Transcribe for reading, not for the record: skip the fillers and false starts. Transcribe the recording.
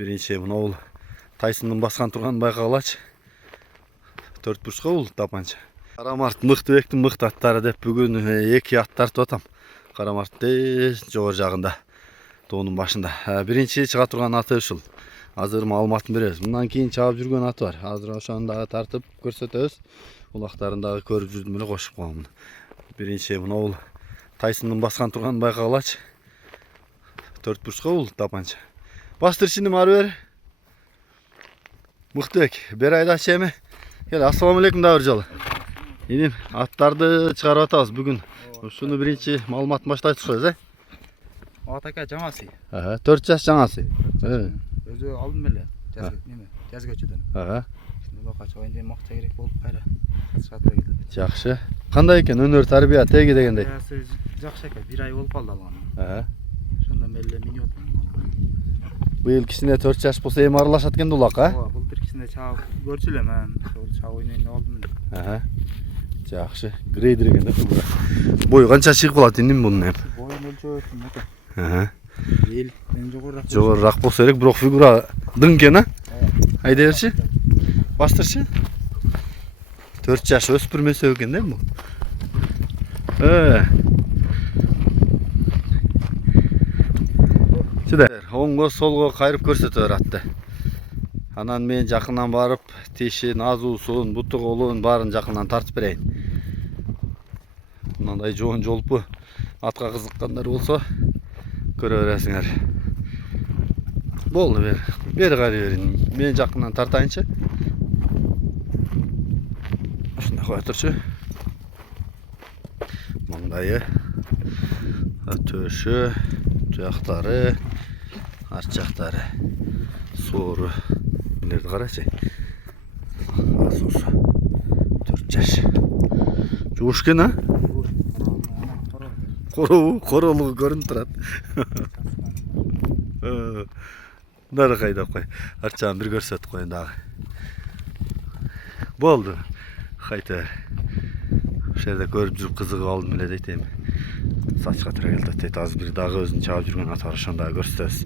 Биринчи мына бул Тайсындын баскан турганын байкагалачы. 4 бурчка бул тапанча. Карамарт Мыктыбектин мыкты аттары деп бүгүн 2 ат тартып атам. Карамарттын жогору жагында, тоонун башында. Биринчи чыга турган аты ушул. Азыр маалыматын беребиз. Мындан кийин чабып жүргөн аты бар. Азыр ошону дагы тартып көрсөтөбүз. Улактарын дагы көрүп жүрдүм эле кошуп коем. Биринчи мына бул Тайсындын баскан турганын байкагалачы. 4 бурчка бул тапанча. Бастыр чиним ары бери. Мыктыбек, бери айдачы эми. Кел, ассаламу алейкум да бир жолу. Иним, аттарды чыгарып атабыз бүгүн. Ушуну биринчи маалыматын баштайт ушуз, Атака жаңасы. 4 жаш жаңасы. Өзү алдым эле. Жаз көчөдөн. Шуну качып айында макча керек болуп кайра. Чатыра келди. Жакшы. Кандай экен өнөр тарбия теги дегендей? Жакшы экен. 1 ай болуп калды алган. Ошондон бери эле минип атам. Быйыл кичине 4 жаш болсо эми аралашат экен улак, Бул кичине чабып көрчү элем мен. Ошол чабып ойнойн алдым эле. Жакшы. Грейдер экен да фигура. Бою канча чыгып калат иним бунун эми? Боюн өлчөтүм экен. Эл мен жогорураак. Жогорураак болсо керек, бирок фигура дың экен, Айда берчи. Бастырчы. 4 жаш өспүрүм эсеби экен да бул. Сиде оңго солго кайрып көрсөтө бер атты. Анан мен жакындан барып, тишин, азуусун, буту колун баарын жакындан тартып берейин. Мындай жоон жолпу атка кызыккандар болсо көрө бересиңер. Болду бери кайры берин. Мен жакындан тартайынчы. Ушундай кое турчу. Маңдайы, төшү, жактары, арт жактары соору. Билерди карачы. Азуусу 4 жаш. Жууш экен, Королугу көрүнүп турат. Нары кайдап кой. Арчагын бир көрсөтүп коеюн дагы. Болду. Кайта. Ошол жерде көрүп жүрүп кызыгып алдым эле дейт эми. Сачка тирелди дейт. Азыр бир дагы өзүнүн чабып жүргөн аты бар, ошону дагы көрсөтөбүз.